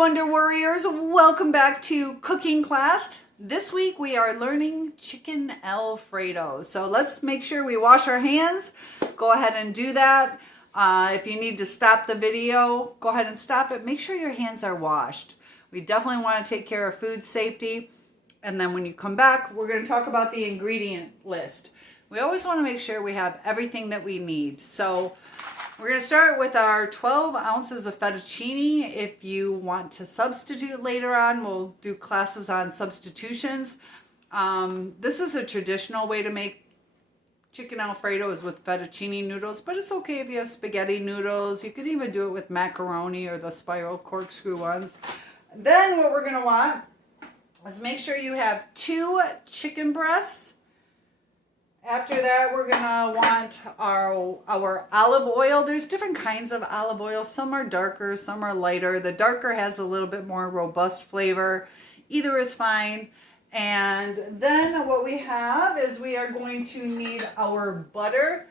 Wonder Warriors, welcome back to cooking class. This week we are learning chicken Alfredo. So let's make sure we wash our hands. Go ahead and do that. If you need to stop the video, go ahead and stop it. Make sure your hands are washed. We definitely want to take care of food safety. And then when you come back, we're going to talk about the ingredient list. We always want to make sure we have everything that we need. So we're going to start with our 12 ounces of fettuccine. If you want to substitute later on, we'll do classes on substitutions. This is a traditional way to make chicken Alfredo is with fettuccine noodles, but it's okay if you have spaghetti noodles. You could even do it with macaroni or the spiral corkscrew ones. Then what we're going to want is make sure you have 2 chicken breasts. After that, we're going to want our olive oil. There's different kinds of olive oil. Some are darker, some are lighter. The darker has a little bit more robust flavor. Either is fine. And then what we have is we are going to need our butter.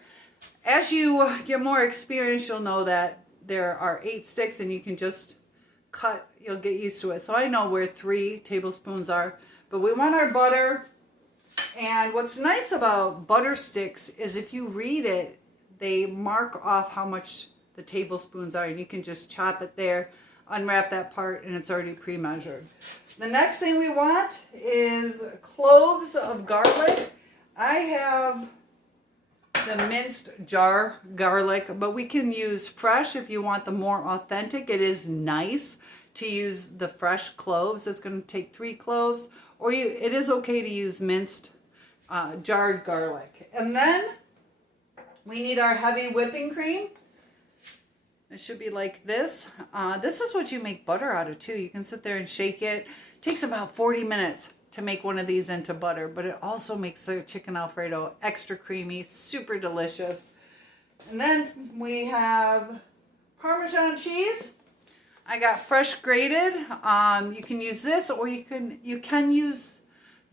As you get more experience, you'll know that there are 8 sticks and you can just cut. You'll get used to it. So I know where 3 tablespoons are. But we want our butter. And what's nice about butter sticks is if you read it, they mark off how much the tablespoons are, and you can just chop it there, unwrap that part, and it's already pre-measured. The next thing we want is cloves of garlic. I have the minced jar garlic, but we can use fresh if you want the more authentic. It is nice to use the fresh cloves. It's going to take 3 cloves. Or it is okay to use minced jarred garlic. And then we need our heavy whipping cream. It should be like this. This is what you make butter out of too. You can sit there and shake it. It takes about 40 minutes to make one of these into butter, but it also makes the chicken Alfredo extra creamy, super delicious. And then we have Parmesan cheese. I got fresh grated. You can use this, or you can use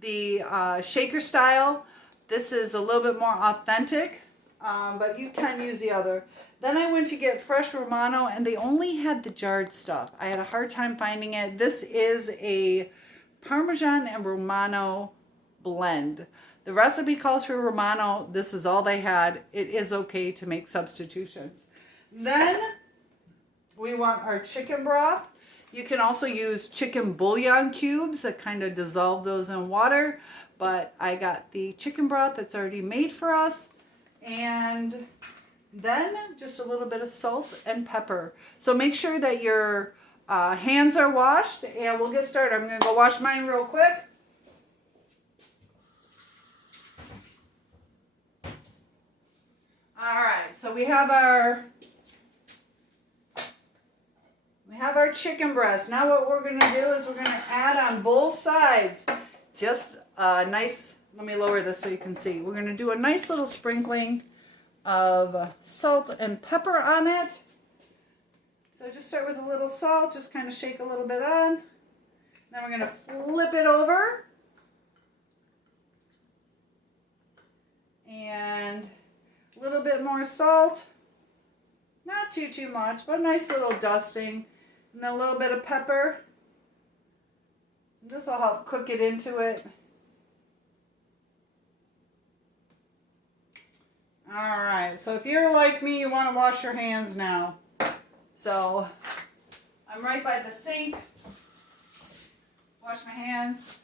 the shaker style. This is a little bit more authentic, but you can use the other. Then I went to get fresh Romano, and they only had the jarred stuff. I had a hard time finding it. This is a Parmesan and Romano blend. The recipe calls for Romano. This is all they had. It is okay to make substitutions. Then we want our chicken broth. You can also use chicken bouillon cubes that kind of dissolve those in water. But I got the chicken broth that's already made for us. And then just a little bit of salt and pepper. So make sure that your hands are washed. And we'll get started. I'm going to go wash mine real quick. All right. So we have our chicken breast. Now what we're going to do is we're going to add on both sides just a nice, let me lower this so you can see. We're going to do a nice little sprinkling of salt and pepper on it. So just start with a little salt, just kind of shake a little bit on. Then we're going to flip it over. And a little bit more salt. Not too much, but a nice little dusting. And a little bit of pepper. This will help cook it into it. All right, so if you're like me, you want to wash your hands now. So I'm right by the sink. Wash my hands.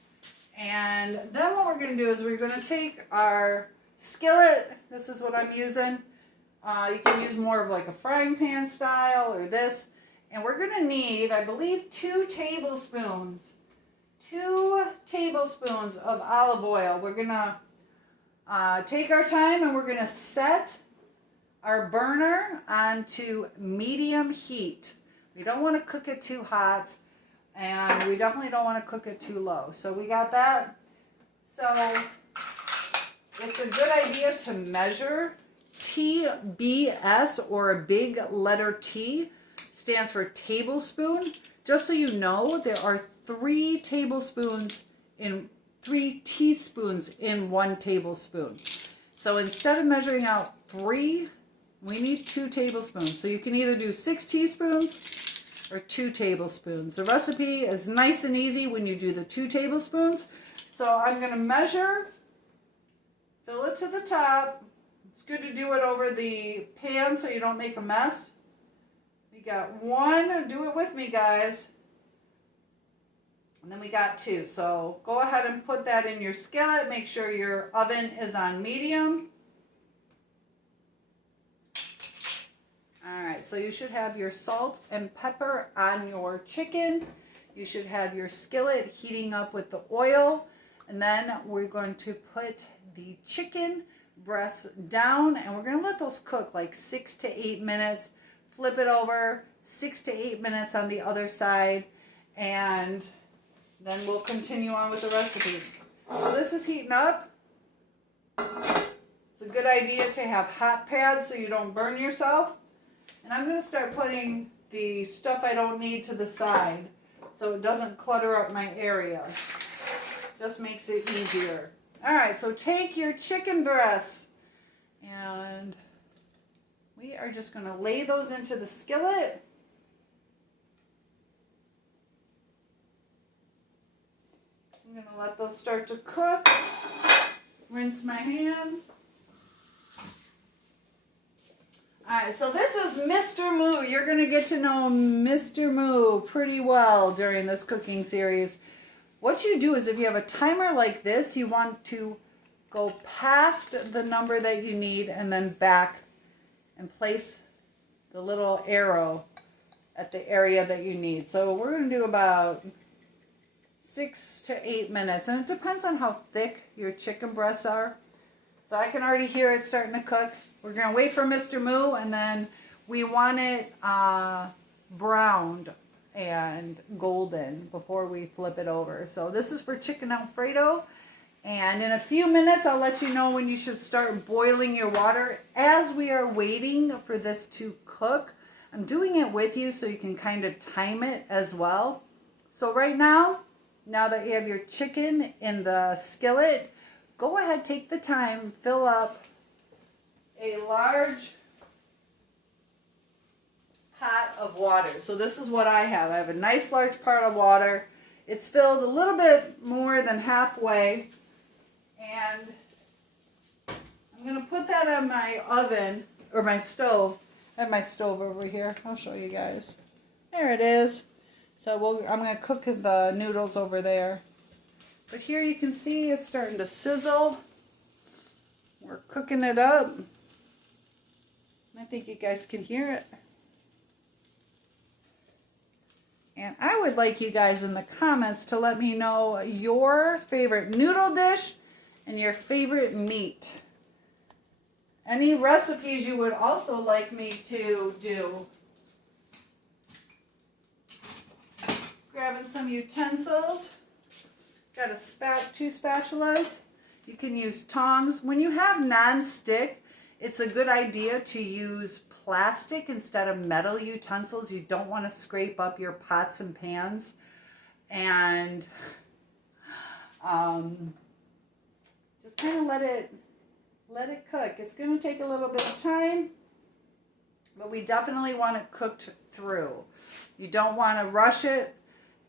And then what we're going to do is we're going to take our skillet. This is what I'm using. You can use more of like a frying pan style or this. And we're going to need, I believe, 2 tablespoons. 2 tablespoons of olive oil. We're going to take our time and we're going to set our burner onto medium heat. We don't want to cook it too hot, and we definitely don't want to cook it too low. So we got that. So it's a good idea to measure. TBS, or a big letter T, stands for tablespoon. Just so you know, there are 3 teaspoons in 1 tablespoon. So instead of measuring out 3, we need 2 tablespoons. So you can either do 6 teaspoons or 2 tablespoons. The recipe is nice and easy when you do the 2 tablespoons. So I'm going to measure, fill it to the top. It's good to do it over the pan so you don't make a mess. We got 1, do it with me guys. And then we got 2. So go ahead and put that in your skillet. Make sure your oven is on medium. Alright, so you should have your salt and pepper on your chicken. You should have your skillet heating up with the oil. And then we're going to put the chicken breasts down and we're going to let those cook like 6 to 8 minutes. Flip it over, 6 to 8 minutes on the other side. And then we'll continue on with the recipe. So this is heating up. It's a good idea to have hot pads so you don't burn yourself. And I'm going to start putting the stuff I don't need to the side so it doesn't clutter up my area. Just makes it easier. Alright, so take your chicken breasts and we are just going to lay those into the skillet. I'm going to let those start to cook. Rinse my hands. Alright, so this is Mr. Moo. You're going to get to know Mr. Moo pretty well during this cooking series. What you do is if you have a timer like this, you want to go past the number that you need and then back and place the little arrow at the area that you need. So we're going to do about 6 to 8 minutes, and it depends on how thick your chicken breasts are. So I can already hear it starting to cook. We're going to wait for Mr. Moo, and then we want it browned and golden before we flip it over. So this is for chicken Alfredo, and in a few minutes I'll let you know when you should start boiling your water. As we are waiting for this to cook, I'm doing it with you so you can kind of time it as well. So right now that you have your chicken in the skillet, go ahead, take the time, fill up a large pot of water. So this is what I have. I have a nice large pot of water. It's filled a little bit more than halfway. And I'm going to put that on my oven, or my stove. I have my stove over here. I'll show you guys. There it is. So I'm going to cook the noodles over there. But here you can see it's starting to sizzle. We're cooking it up. I think you guys can hear it. And I would like you guys in the comments to let me know your favorite noodle dish and your favorite meat. Any recipes you would also like me to do. Grabbing some utensils. Got two spatulas. You can use tongs. When you have non-stick, it's a good idea to use plastic instead of metal utensils. You don't want to scrape up your pots and pans. And just kind of let it cook. It's going to take a little bit of time, but we definitely want it cooked through. You don't want to rush it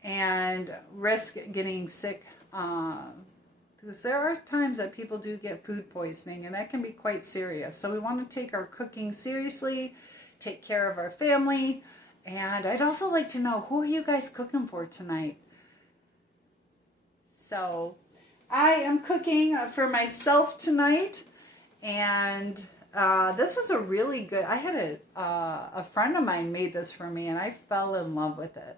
and risk getting sick, because there are times that people do get food poisoning, and that can be quite serious. So we want to take our cooking seriously, take care of our family, and I'd also like to know, who are you guys cooking for tonight? So I am cooking for myself tonight, and this is a really good, I had a friend of mine made this for me, and I fell in love with it.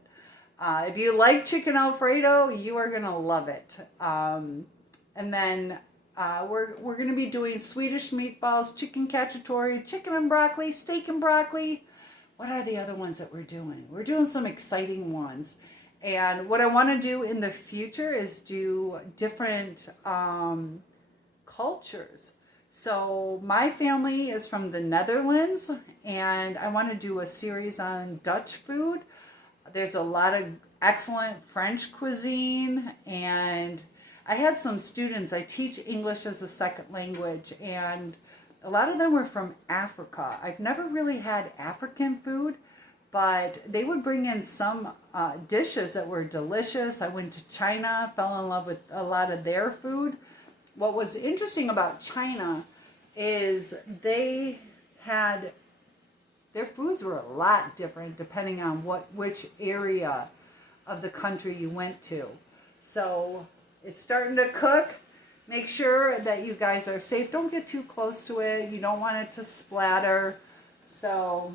If you like chicken Alfredo, you are going to love it. And then we're going to be doing Swedish meatballs, chicken cacciatore, chicken and broccoli, steak and broccoli. What are the other ones that we're doing? We're doing some exciting ones. And what I want to do in the future is do different cultures. So my family is from the Netherlands, and I want to do a series on Dutch food. There's a lot of excellent French cuisine, and I had some students, I teach English as a second language, and a lot of them were from Africa. I've never really had African food, but they would bring in some dishes that were delicious. I went to China, fell in love with a lot of their food. What was interesting about China is they had, their foods were a lot different depending on which area of the country you went to. So it's starting to cook. Make sure that you guys are safe. Don't get too close to it. You don't want it to splatter. So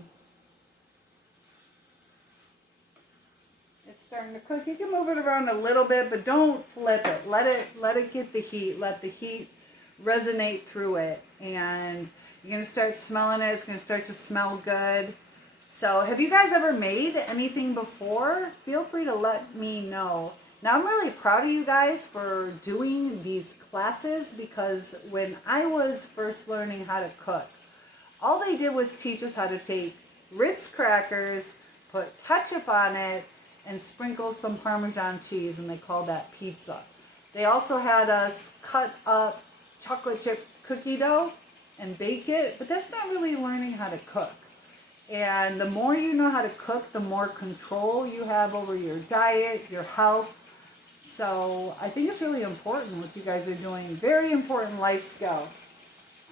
it's starting to cook. You can move it around a little bit, but don't flip it. Let it get the heat. Let the heat resonate through it. And you're going to start smelling it. It's going to start to smell good. So have you guys ever made anything before? Feel free to let me know. Now, I'm really proud of you guys for doing these classes, because when I was first learning how to cook, all they did was teach us how to take Ritz crackers, put ketchup on it, and sprinkle some Parmesan cheese, and they called that pizza. They also had us cut up chocolate chip cookie dough and bake it, but that's not really learning how to cook. And the more you know how to cook, the more control you have over your diet, your health. So I think it's really important what you guys are doing. Very important life skill.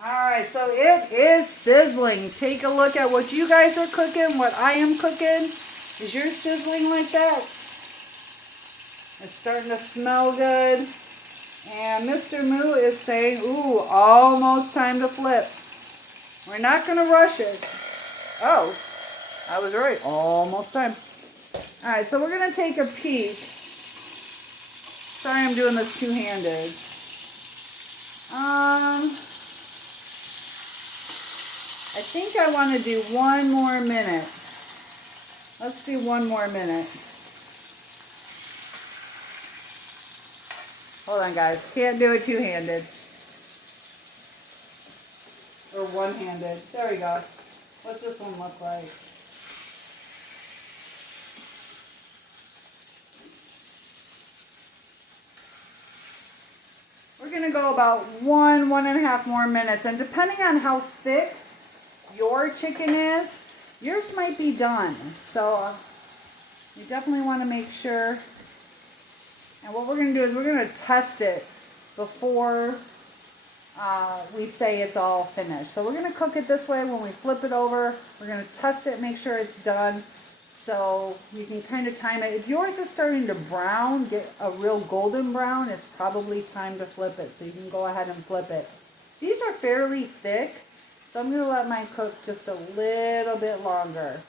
All right, so it is sizzling. Take a look at what you guys are cooking, what I am cooking. Is yours sizzling like that? It's starting to smell good. And Mr. Moo is saying, ooh, almost time to flip. We're not going to rush it. Oh, I was right. Almost time. All right, so we're going to take a peek. Sorry I'm doing this two-handed. I think I want to do one more minute. Let's do one more minute. Hold on, guys. Can't do it two-handed. Or one-handed. There we go. What's this one look like? We're going to go about 1.5 more minutes. And depending on how thick your chicken is, yours might be done. So you definitely want to make sure. And what we're going to do is we're going to test it before we say it's all finished. So we're going to cook it this way. When we flip it over, we're going to test it, make sure it's done. So you can kind of time it. If yours is starting to brown, get a real golden brown, it's probably time to flip it. So you can go ahead and flip it. These are fairly thick, so I'm going to let mine cook just a little bit longer.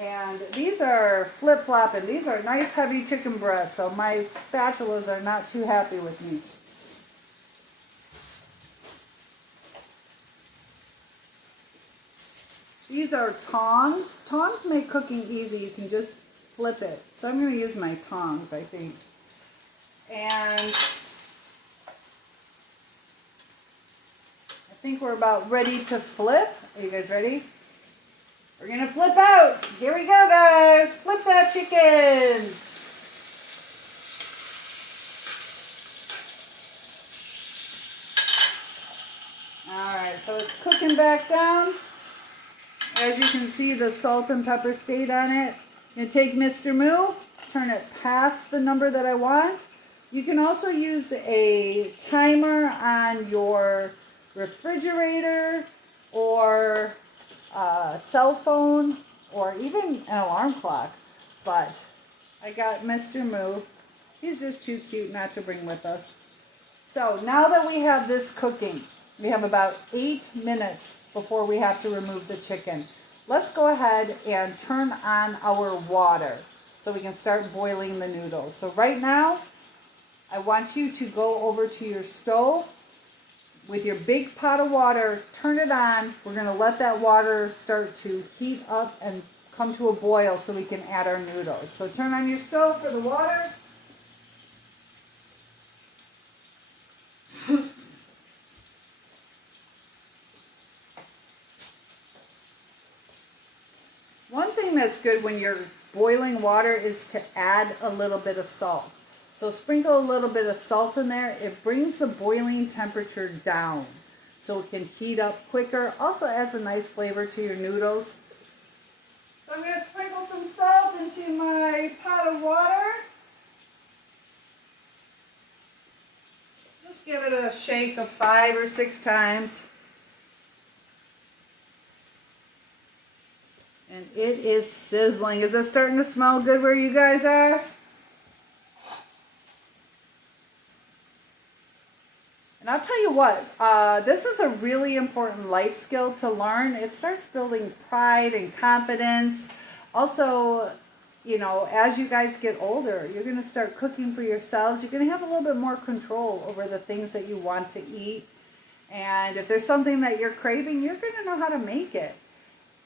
And these are flip-flopping. These are nice heavy chicken breasts, so my spatulas are not too happy with me. These are tongs. Tongs make cooking easy. You can just flip it. So I'm going to use my tongs, I think. And I think we're about ready to flip. Are you guys ready? We're going to flip out. Here we go, guys. Flip that chicken. All right, so it's cooking back down. As you can see, the salt and pepper stayed on it. You take Mr. Moo, turn it past the number that I want. You can also use a timer on your refrigerator or cell phone or even an alarm clock. But I got Mr. Moo. He's just too cute not to bring with us. So now that we have this cooking, we have about 8 minutes before we have to remove the chicken. Let's go ahead and turn on our water so we can start boiling the noodles. So right now, I want you to go over to your stove with your big pot of water, turn it on. We're going to let that water start to heat up and come to a boil so we can add our noodles. So turn on your stove for the water. One thing that's good when you're boiling water is to add a little bit of salt. So sprinkle a little bit of salt in there. It brings the boiling temperature down so it can heat up quicker. Also adds a nice flavor to your noodles. So I'm going to sprinkle some salt into my pot of water. Just give it a shake of 5 or 6 times. And it is sizzling. Is it starting to smell good where you guys are? And I'll tell you what, this is a really important life skill to learn. It starts building pride and confidence. Also, you know, as you guys get older, you're going to start cooking for yourselves. You're going to have a little bit more control over the things that you want to eat. And if there's something that you're craving, you're going to know how to make it.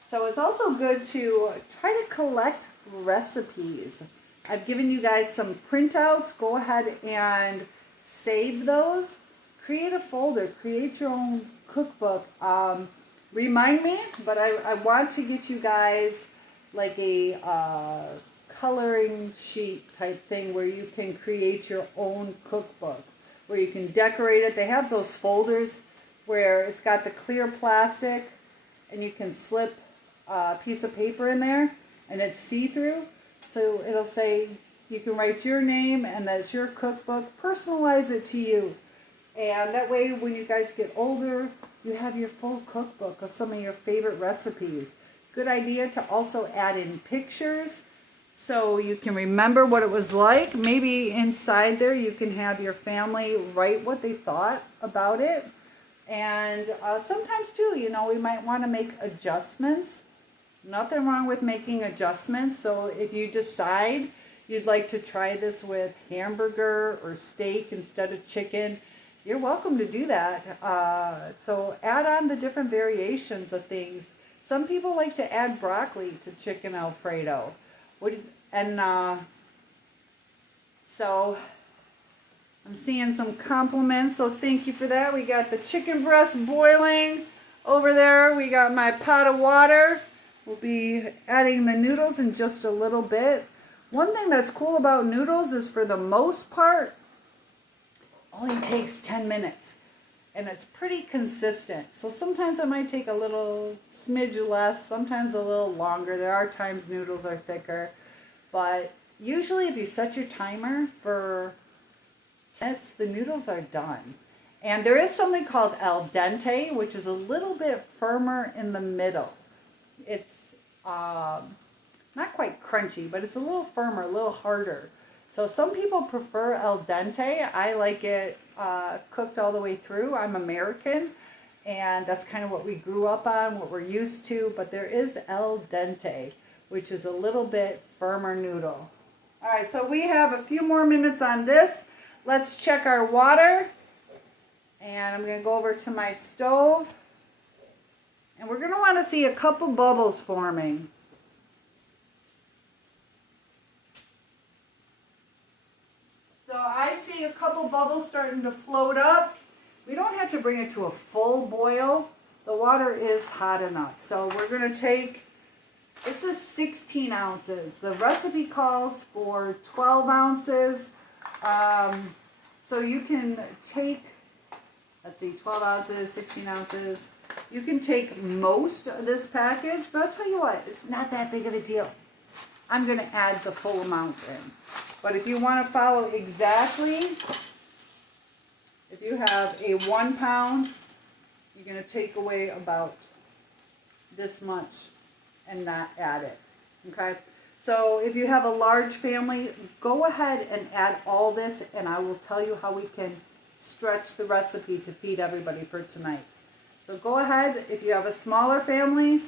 So it's also good to try to collect recipes. I've given you guys some printouts. Go ahead and save those. Create a folder, create your own cookbook. Remind me, but I want to get you guys like a coloring sheet type thing where you can create your own cookbook, where you can decorate it. They have those folders where it's got the clear plastic and you can slip a piece of paper in there and it's see-through. So it'll say you can write your name and that's your cookbook, personalize it to you. And that way, when you guys get older, you have your full cookbook of some of your favorite recipes. Good idea to also add in pictures so you can remember what it was like. Maybe inside there you can have your family write what they thought about it. And sometimes too, you know, we might want to make adjustments. Nothing wrong with making adjustments. So if you decide you'd like to try this with hamburger or steak instead of chicken, you're welcome to do that. So add on the different variations of things. Some people like to add broccoli to chicken Alfredo. So I'm seeing some compliments, so thank you for that. We got the chicken breast boiling over there. We got my pot of water. We'll be adding the noodles in just a little bit. One thing that's cool about noodles is for the most part, only takes 10 minutes and it's pretty consistent. So sometimes it might take a little smidge less, sometimes a little longer. There are times noodles are thicker, but usually if you set your timer for 10 minutes, the noodles are done. And there is something called al dente, which is a little bit firmer in the middle. It's not quite crunchy, but it's a little firmer, a little harder. So some people prefer al dente. I like it cooked all the way through. I'm American, and that's kind of what we grew up on, what we're used to. But there is al dente, which is a little bit firmer noodle. All right, so we have a few more minutes on this. Let's check our water. And I'm going to go over to my stove. And we're going to want to see a couple bubbles forming. So I see a couple bubbles starting to float up. We don't have to bring it to a full boil. The water is hot enough. So we're going to take, this is 16 ounces. The recipe calls for 12 ounces. So you can take, let's see, 12 ounces, 16 ounces. You can take most of this package, but I'll tell you what, it's not that big of a deal. I'm going to add the full amount in. But if you want to follow exactly, if you have a 1 pound, you're going to take away about this much and not add it. Okay? So if you have a large family, go ahead and add all this, and I will tell you how we can stretch the recipe to feed everybody for tonight. So go ahead, if you have a smaller family,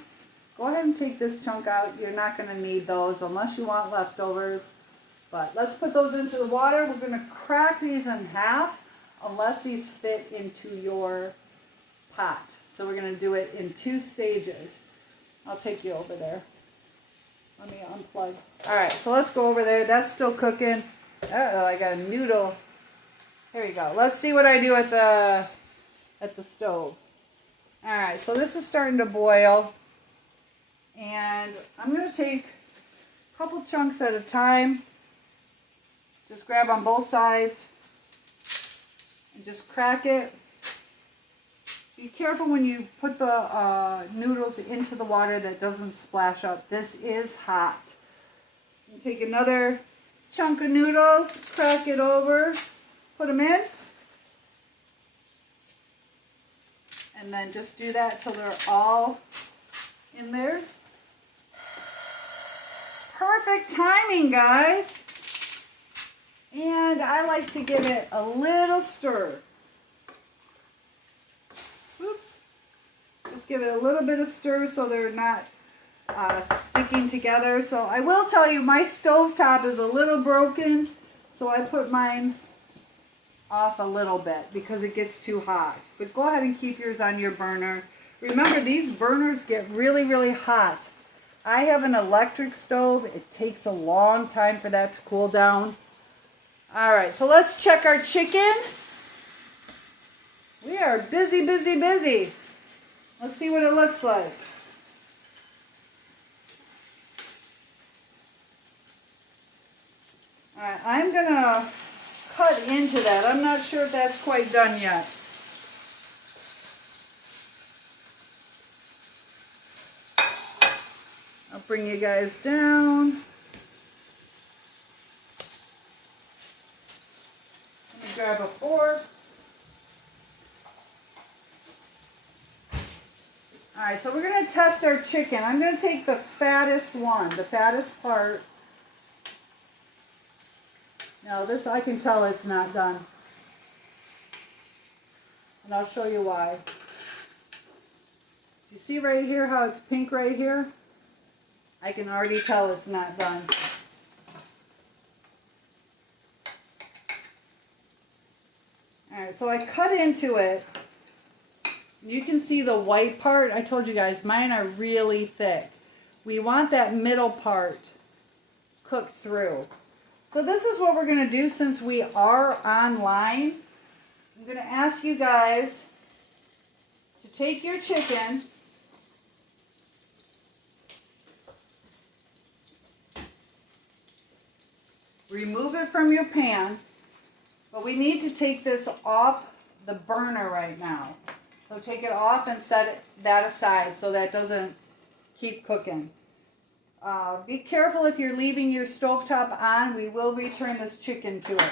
go ahead and take this chunk out. You're not going to need those unless you want leftovers. But let's put those into the water. We're going to crack these in half unless these fit into your pot. So we're going to do it in 2 stages. I'll take you over there. Let me unplug. All right, so let's go over there. That's still cooking. Uh-oh, I got a noodle. Here you go. Let's see what I do at the stove. All right, so this is starting to boil. And I'm going to take a couple chunks at a time. Just grab on both sides and just crack it. Be Be careful when you put the noodles into the water that doesn't splash up. This is hot. You take another chunk of noodles, crack it over, put them in, and then just do that till they're all in there. Perfect timing, guys. And I like to give it a little stir. Oops. Just give it a little bit of stir so they're not sticking together. So I will tell you, my stovetop is a little broken, so I put mine off a little bit because it gets too hot. But go ahead and keep yours on your burner. Remember, these burners get really, really hot. I have an electric stove. It takes a long time for that to cool down. All right, so let's check our chicken. We are busy, busy, busy. Let's see what it looks like. All right, I'm gonna cut into that. I'm not sure if that's quite done yet. I'll bring you guys down. Let me grab a fork. All right, so we're going to test our chicken. I'm going to take the fattest one, the fattest part. Now this, I can tell it's not done. And I'll show you why. You see right here how it's pink right here? I can already tell it's not done. Alright, so I cut into it. You can see the white part. I told you guys, mine are really thick. We want that middle part cooked through. So this is what we're going to do since we are online. I'm going to ask you guys to take your chicken, remove it from your pan, but we need to take this off the burner right now. So take it off and set that aside so that doesn't keep cooking. Be careful if you're leaving your stovetop on. We will return this chicken to it.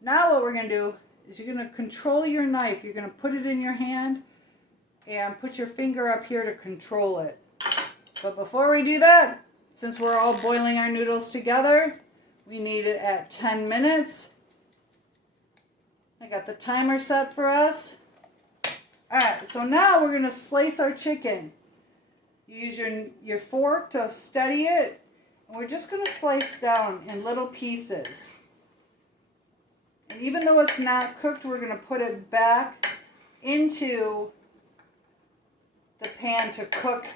Now what we're going to do is you're going to control your knife. You're going to put it in your hand and put your finger up here to control it. But before we do that, since we're all boiling our noodles together, we need it at 10 minutes. I got the timer set for us. Alright, so now we're going to slice our chicken. You use your fork to steady it. And we're just going to slice down in little pieces. And even though it's not cooked, we're going to put it back into the pan to cook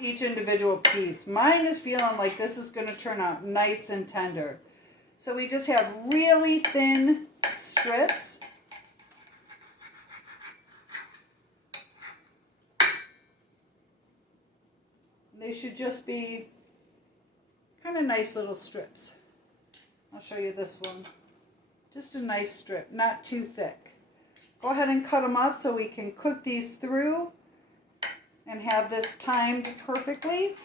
each individual piece. Mine is feeling like this is going to turn out nice and tender. So we just have really thin strips. They should just be kind of nice little strips. I'll show you this one. Just a nice strip, not too thick. Go ahead and cut them up so we can cook these through and have this timed perfectly.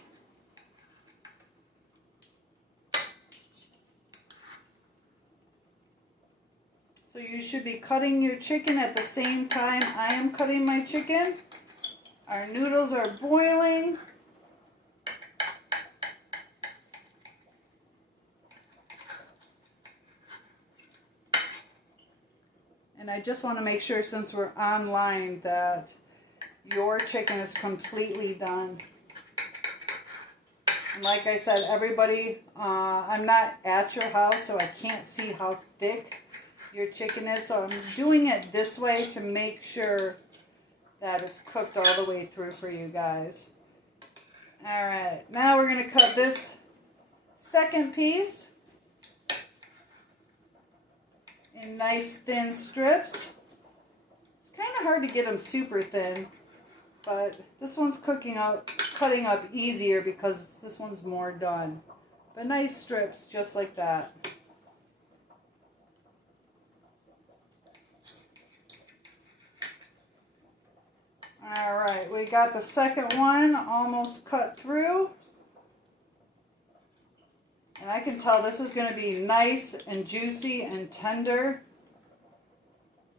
So you should be cutting your chicken at the same time I am cutting my chicken. Our noodles are boiling. And I just want to make sure, since we're online, that your chicken is completely done. And like I said, everybody, I'm not at your house, so I can't see how thick your chicken is. So I'm doing it this way to make sure that it's cooked all the way through for you guys. All right, now we're going to cut this second piece in nice thin strips. It's kind of hard to get them super thin, but this one's cutting up easier because this one's more done. But nice strips, just like that. All right, we got the second one almost cut through. And I can tell this is going to be nice and juicy and tender.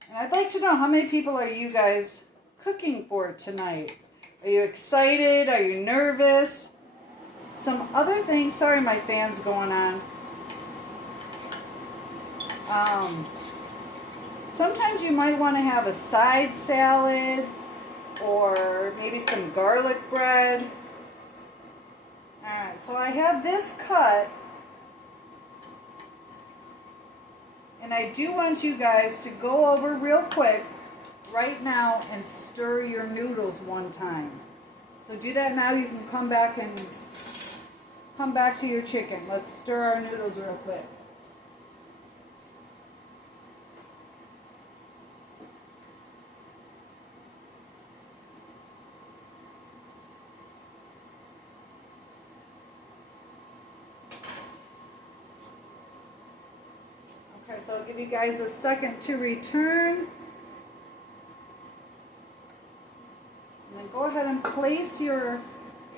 And I'd like to know, how many people are you guys cooking for tonight? Are you excited? Are you nervous? Some other things, sorry my fan's going on. Sometimes you might want to have a side salad or maybe some garlic bread. Alright, so I have this cut. And I do want you guys to go over real quick right now and stir your noodles one time. So do that now. You can come back to your chicken. Let's stir our noodles real quick. Okay, so I'll give you guys a second to return. And then go ahead and place your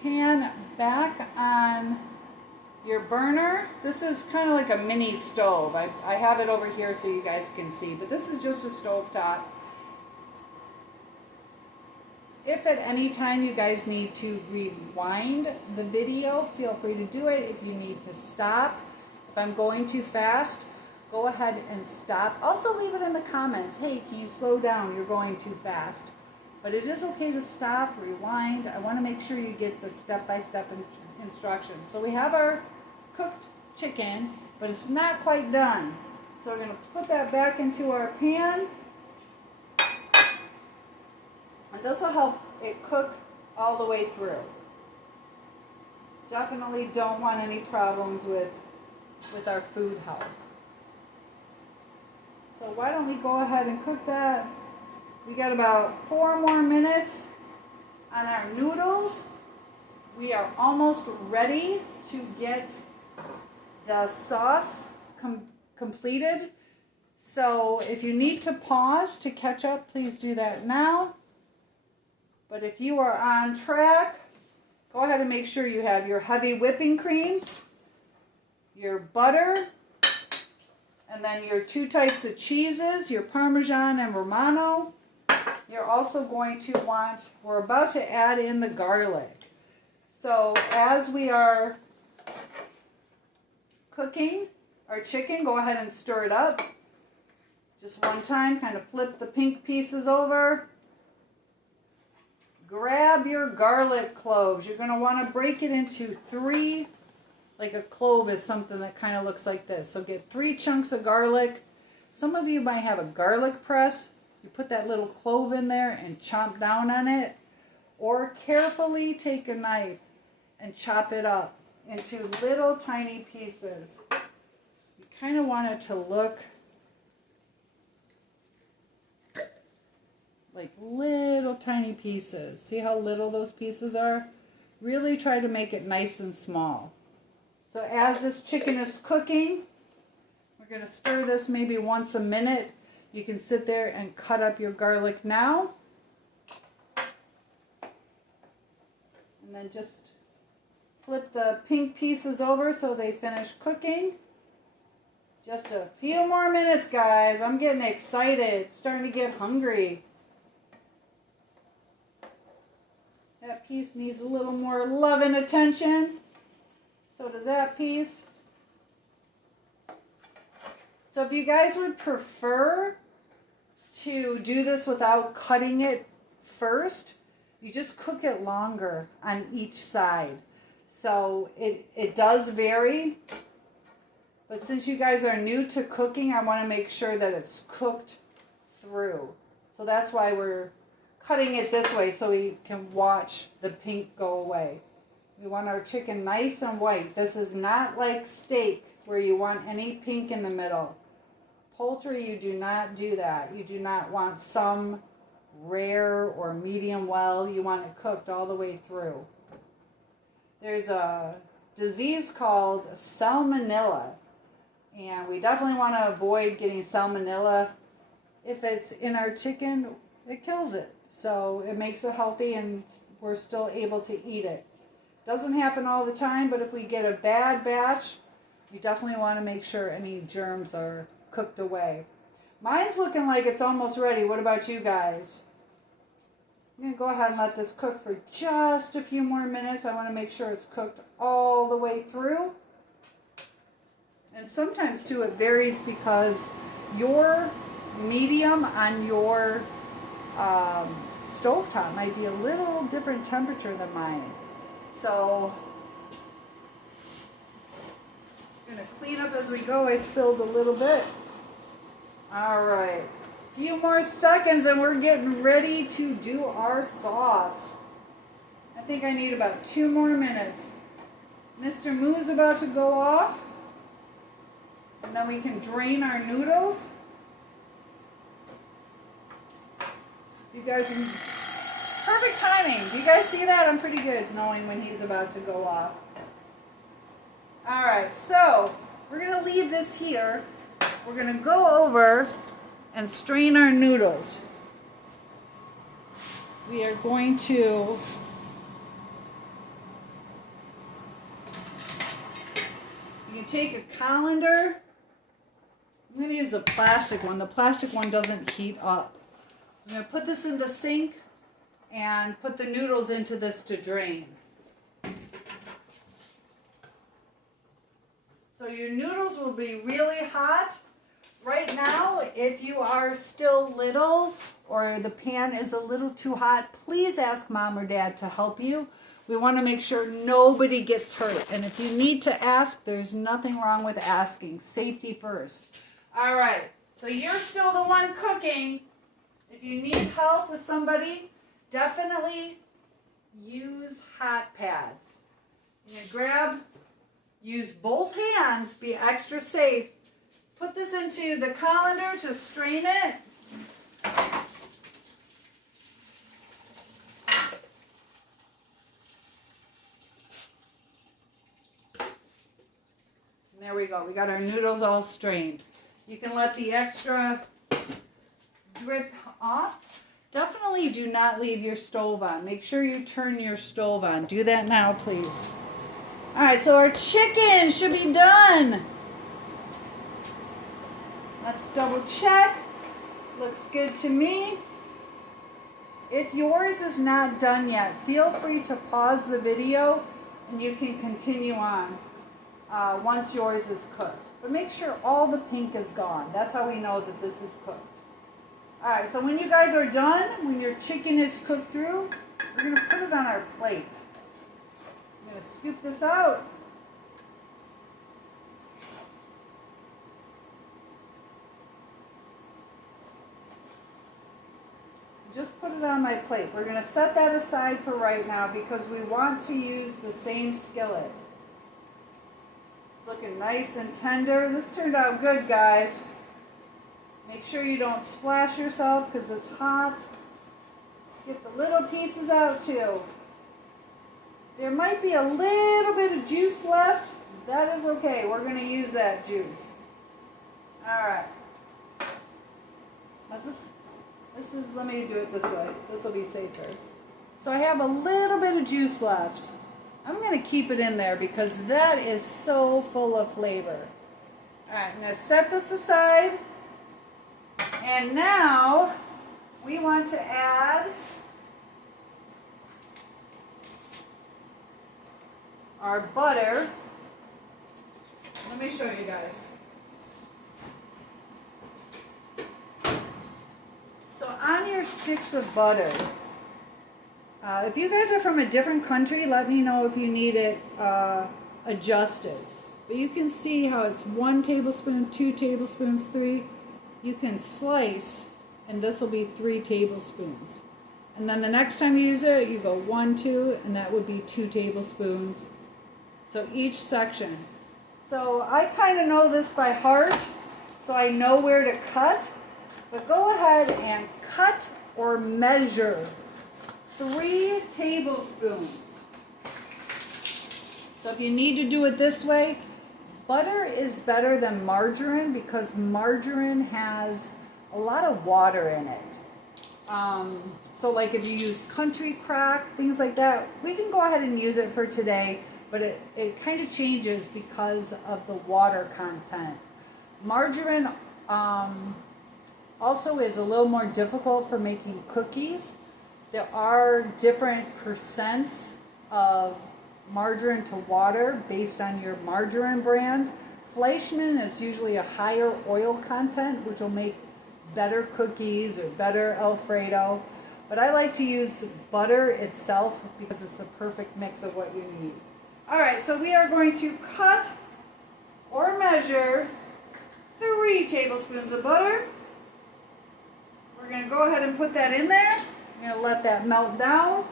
pan back on your burner. This is kind of like a mini stove. I have it over here so you guys can see, but this is just a stove top. If at any time you guys need to rewind the video, feel free to do it. If you need to stop, if I'm going too fast, go ahead and stop. Also leave it in the comments. Hey, can you slow down? You're going too fast. But it is okay to stop, rewind. I want to make sure you get the step-by-step instructions. So we have our cooked chicken, but it's not quite done. So we're going to put that back into our pan. And this will help it cook all the way through. Definitely don't want any problems with our food health. So why don't we go ahead and cook that? We got about 4 more minutes on our noodles. We are almost ready to get the sauce completed. So if you need to pause to catch up, please do that now. But if you are on track, go ahead and make sure you have your heavy whipping cream, your butter, and then your 2 types of cheeses, your Parmesan and Romano. You're also going to want, we're about to add in the garlic. So as we are cooking our chicken, go ahead and stir it up. Just one time, kind of flip the pink pieces over. Grab your garlic cloves. You're going to want to break it into 3. Like a clove is something that kind of looks like this. So get 3 chunks of garlic. Some of you might have a garlic press. You put that little clove in there and chomp down on it. Or carefully take a knife and chop it up into little tiny pieces. You kind of want it to look like little tiny pieces. See how little those pieces are? Really try to make it nice and small. So as this chicken is cooking, we're going to stir this maybe once a minute. You can sit there and cut up your garlic now. And then just flip the pink pieces over so they finish cooking. Just a few more minutes, guys. I'm getting excited. Starting to get hungry. That piece needs a little more love and attention. So does that piece. So if you guys would prefer to do this without cutting it first, you just cook it longer on each side. So it does vary. But since you guys are new to cooking, I want to make sure that it's cooked through. So that's why we're cutting it this way, so we can watch the pink go away. We want our chicken nice and white. This is not like steak where you want any pink in the middle. Poultry, you do not do that. You do not want some rare or medium well. You want it cooked all the way through. There's a disease called salmonella, and we definitely want to avoid getting salmonella. If it's in our chicken, it kills it. So it makes it healthy and we're still able to eat it. Doesn't happen all the time, but if we get a bad batch, you definitely want to make sure any germs are cooked away. Mine's looking like it's almost ready. What about you guys? I'm going to go ahead and let this cook for just a few more minutes. I want to make sure it's cooked all the way through. And sometimes too it varies because your medium on your stovetop might be a little different temperature than mine. So I'm going to clean up as we go. I spilled a little bit. All right. A few more seconds and we're getting ready to do our sauce. I think I need about 2 more minutes. Mr. Moo's about to go off. And then we can drain our noodles. You guys, perfect timing. Do you guys see that? I'm pretty good knowing when he's about to go off. All right, so we're going to leave this here. We're going to go over and strain our noodles. We are going to you can take a colander. I'm going to use a plastic one. The plastic one doesn't heat up. I'm going to put this in the sink and put the noodles into this to drain. So your noodles will be really hot. Right now, if you are still little or the pan is a little too hot, please ask mom or dad to help you. We want to make sure nobody gets hurt. And if you need to ask, there's nothing wrong with asking. Safety first. All right, so you're still the one cooking. If you need help with somebody, definitely use hot pads. You're gonna use both hands, be extra safe. Put this into the colander to strain it. And there we go. We got our noodles all strained. You can let the extra drip off. Definitely do not leave your stove on. Make sure you turn your stove on. Do that now, please. All right, so our chicken should be done. Let's double check. Looks good to me. If yours is not done yet, feel free to pause the video and you can continue on once yours is cooked. But make sure all the pink is gone. That's how we know that this is cooked. All right, so when you guys are done, when your chicken is cooked through, we're going to put it on our plate. I'm going to scoop this out. Just put it on my plate. We're going to set that aside for right now because we want to use the same skillet. It's looking nice and tender. This turned out good, guys. Make sure you don't splash yourself because it's hot. Get the little pieces out too. There might be a little bit of juice left. That is okay. We're going to use that juice. All right. Let me do it this way. This will be safer. So I have a little bit of juice left. I'm going to keep it in there because that is so full of flavor. All right, I'm going to set this aside. And now we want to add our butter. Let me show you guys. So on your sticks of butter, if you guys are from a different country, let me know if you need it adjusted. But you can see how it's 1 tablespoon, 2 tablespoons, 3. You can slice, and this will be 3 tablespoons. And then the next time you use it, you go 1, 2, and that would be 2 tablespoons. So each section. So I kind of know this by heart, so I know where to cut. But go ahead and cut or measure 3 tablespoons. So if you need to do it this way, butter is better than margarine because margarine has a lot of water in it. So like if you use country crock, things like that, we can go ahead and use it for today, but it kind of changes because of the water content. Margarine also is a little more difficult for making cookies. There are different percents of margarine to water based on your margarine brand. Fleischmann is usually a higher oil content, which will make better cookies or better Alfredo. But I like to use butter itself because it's the perfect mix of what you need. All right, so we are going to cut or measure 3 tablespoons of butter. We're going to go ahead and put that in there. We're going to let that melt down.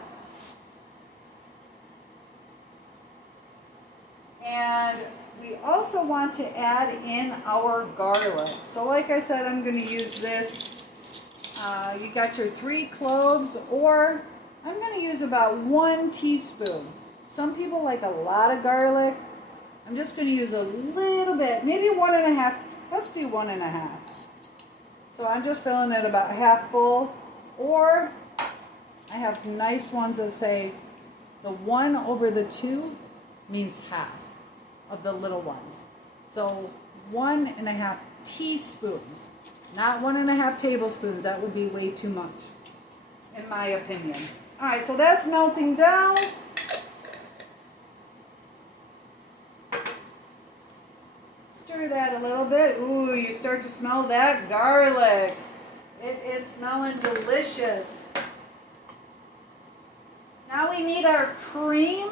And we also want to add in our garlic. So like I said, I'm going to use this. You got your 3 cloves, or I'm going to use about 1 teaspoon. Some people like a lot of garlic. I'm just going to use a little bit, maybe 1.5. Let's do 1.5. So I'm just filling it about half full, or I have nice ones that say the 1 over the 2 means half of the little ones. So 1.5 teaspoons, not 1.5 tablespoons. That would be way too much, in my opinion. All right, so that's melting down. Stir that a little bit. Ooh, you start to smell that garlic. It is smelling delicious. Now we need our cream.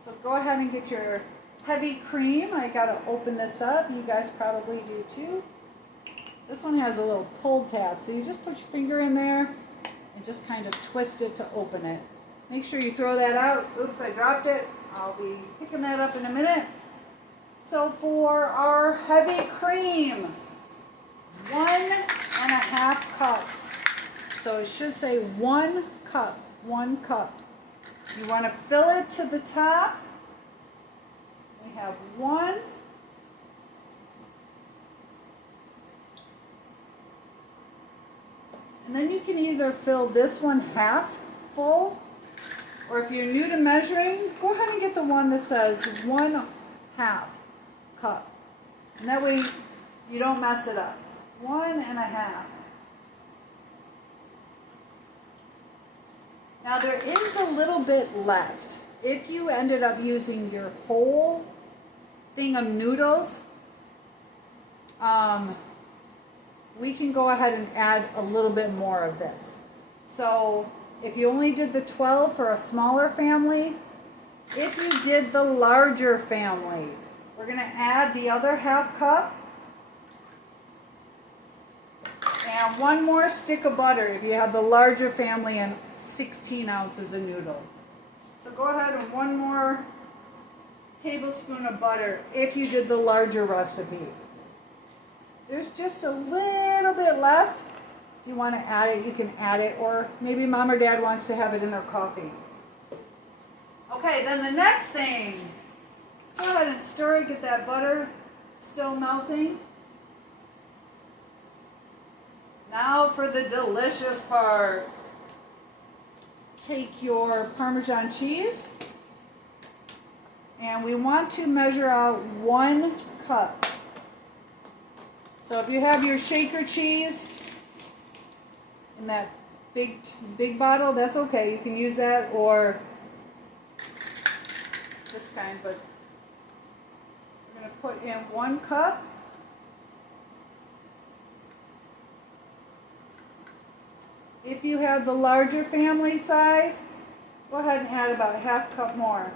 So go ahead and get your heavy cream. I gotta open this up. You guys probably do too. This one has a little pull tab, so you just put your finger in there and just kind of twist it to open it. Make sure you throw that out. Oops, I dropped it. I'll be picking that up in a minute. So for our heavy cream, 1.5 cups. So it should say 1 cup, 1 cup. You want to fill it to the top. We have 1. And then you can either fill this one half full, or if you're new to measuring, go ahead and get the one that says 1/2 cup. And that way you don't mess it up. 1.5. Now there is a little bit left. If you ended up using your whole thing of noodles, we can go ahead and add a little bit more of this. So if you only did the 12 for a smaller family, if you did the larger family, we're going to add the other 1/2 cup and 1 more stick of butter if you have the larger family and 16 ounces of noodles. So go ahead and 1 more tablespoon of butter if you did the larger recipe. There's just a little bit left. If you want to add it, you can add it, or maybe mom or dad wants to have it in their coffee. Okay, then the next thing, let's go ahead and stir it, get that butter still melting. Now for the delicious part. Take your Parmesan cheese, and we want to measure out 1 cup. So if you have your shaker cheese in that big bottle, that's okay. You can use that, or this kind, but we're going to put in 1 cup. If you have the larger family size, go ahead and add about 1/2 cup more.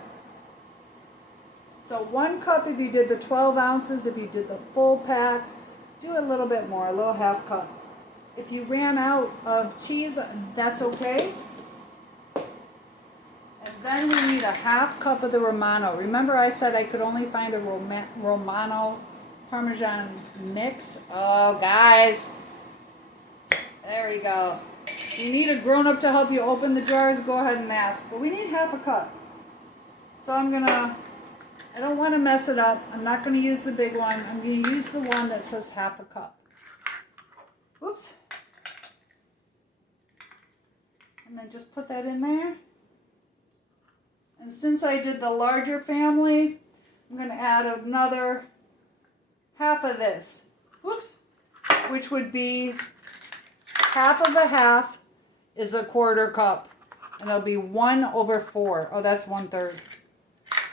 So 1 cup if you did the 12 ounces. If you did the full pack, do a little bit more, a little 1/2 cup. If you ran out of cheese, that's okay. And then we need a 1/2 cup of the Romano. Remember I said I could only find a Romano Parmesan mix? Oh, guys. There we go. You need a grown-up to help you open the jars, go ahead and ask. But we need 1/2 cup. So I don't want to mess it up. I'm not going to use the big one. I'm going to use the one that says 1/2 cup. Whoops. And then just put that in there. And since I did the larger family, I'm going to add another half of this. Whoops. Which would be half of the half is a quarter cup. And it'll be 1/4. Oh, that's 1/3.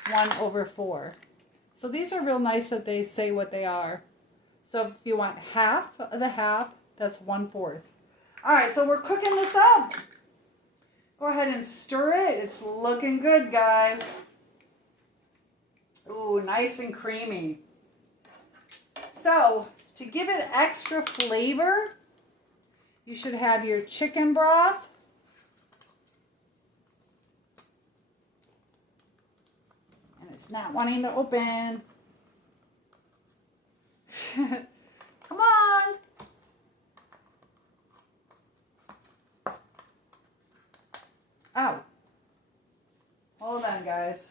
1/4. So these are real nice that they say what they are. So if you want half of the half, that's 1/4. All right, so we're cooking this up. Go ahead and stir it. It's looking good, guys. Ooh, nice and creamy. So to give it extra flavor, you should have your chicken broth. And it's not wanting to open. Come on. Ow. Hold on, guys.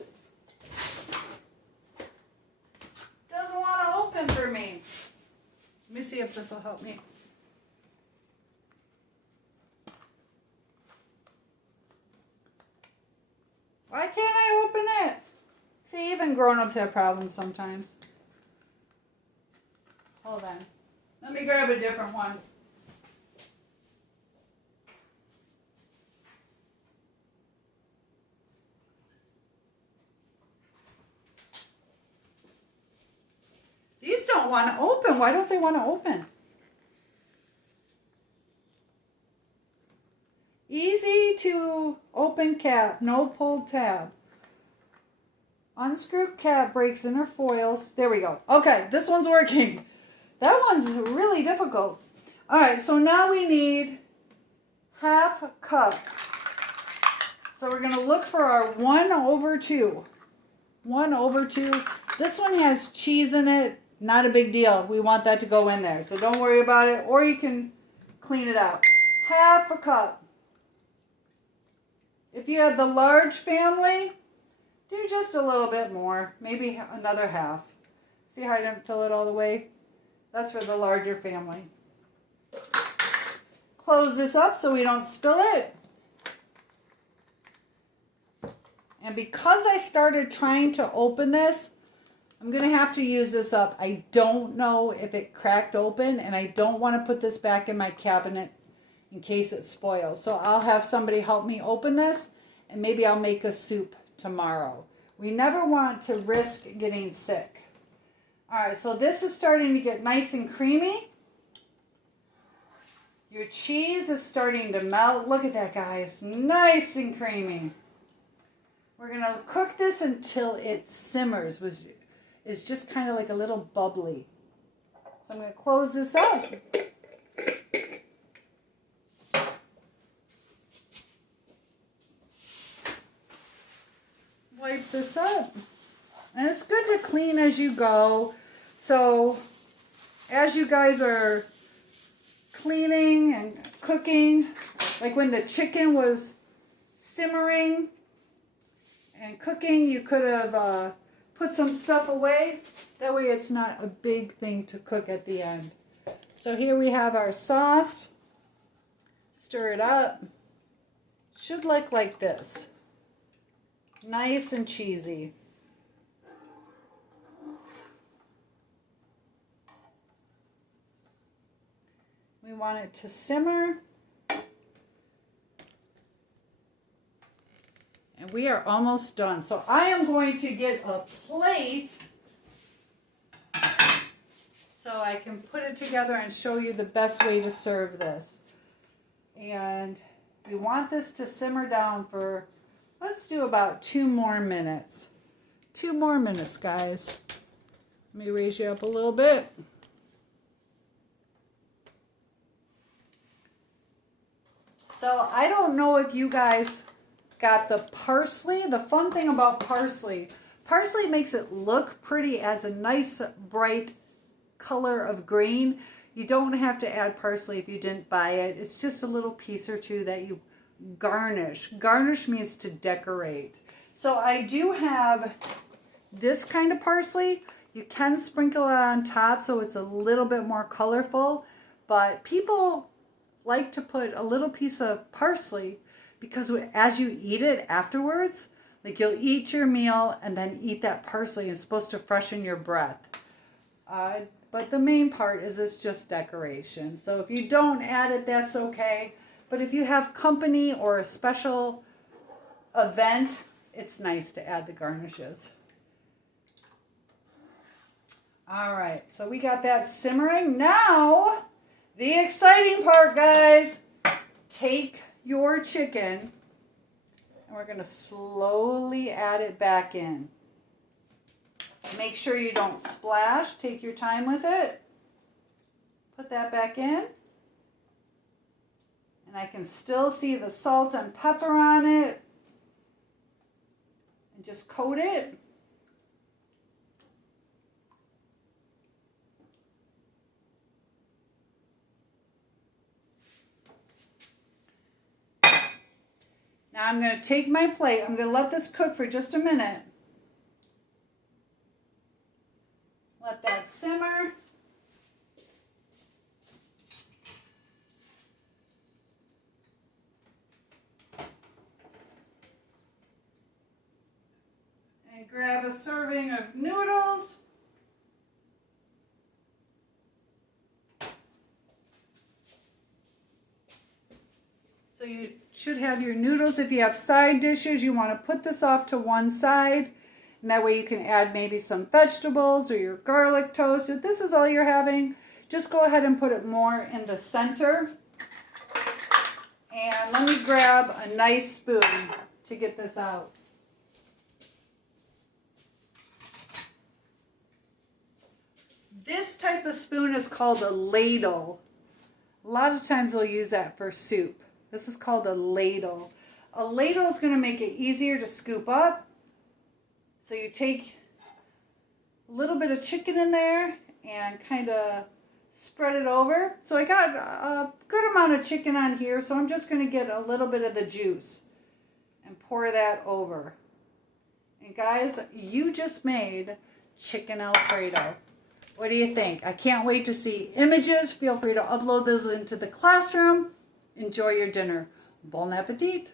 Doesn't want to open for me. Let me see if this will help me. Why can't I open it? See, even grown-ups have problems sometimes. Hold on. Let me grab a different one. These don't want to open. Why don't they want to open? Easy to open cap, no pulled tab. Unscrew cap, breaks inner foils. There we go. Okay, this one's working. That one's really difficult. All right, so now we need half a cup. So we're going to look for our 1/2. 1/2. This one has cheese in it. Not a big deal. We want that to go in there. So don't worry about it. Or you can clean it out. Half a cup. If you had the large family, do just a little bit more. Maybe another half. See how I didn't fill it all the way? That's for the larger family. Close this up so we don't spill it. And because I started trying to open this, I'm going to have to use this up. I don't know if it cracked open, and I don't want to put this back in my cabinet in case it spoils. So I'll have somebody help me open this, and maybe I'll make a soup tomorrow. We never want to risk getting sick. All right, so this is starting to get nice and creamy. Your cheese is starting to melt. Look at that, guys. Nice and creamy. We're going to cook this until it simmers. It's just kind of like a little bubbly. So I'm going to close this up. Wipe this up. And it's good to clean as you go. So as you guys are cleaning and cooking, like when the chicken was simmering and cooking, you could have put some stuff away. That way it's not a big thing to cook at the end. So here we have our sauce. Stir it up. Should look like this. Nice and cheesy. We want it to simmer. And we are almost done. So I am going to get a plate so I can put it together and show you the best way to serve this. And we want this to simmer down for, let's do about 2 more minutes. 2 more minutes, guys. Let me raise you up a little bit. So I don't know if you guys got the parsley. The fun thing about parsley makes it look pretty as a nice bright color of green. You don't have to add parsley if you didn't buy it. It's just a little piece or two that you garnish. Garnish means to decorate. So I do have this kind of parsley. You can sprinkle it on top so it's a little bit more colorful, but people like to put a little piece of parsley because as you eat it afterwards, like you'll eat your meal and then eat that parsley. It's supposed to freshen your breath. But the main part is it's just decoration. So if you don't add it, that's okay. But if you have company or a special event, it's nice to add the garnishes. All right, so we got that simmering. Now, the exciting part, guys. Take your chicken and we're going to slowly add it back in. Make sure you don't splash. Take your time with it. Put that back in. And I can still see the salt and pepper on it. And just coat it. Now I'm going to take my plate. I'm going to let this cook for just a minute. Let that simmer. And grab a serving of noodles. So you should have your noodles. If you have side dishes, you want to put this off to one side. And that way you can add maybe some vegetables or your garlic toast. If this is all you're having, just go ahead and put it more in the center. And let me grab a nice spoon to get this out. This type of spoon is called a ladle. A lot of times they'll use that for soup. This is called a ladle. A ladle is going to make it easier to scoop up. So you take a little bit of chicken in there and kind of spread it over. So I got a good amount of chicken on here, so I'm just going to get a little bit of the juice and pour that over. And guys, you just made chicken Alfredo. What do you think? I can't wait to see images. Feel free to upload those into the classroom. Enjoy your dinner. Bon appetit.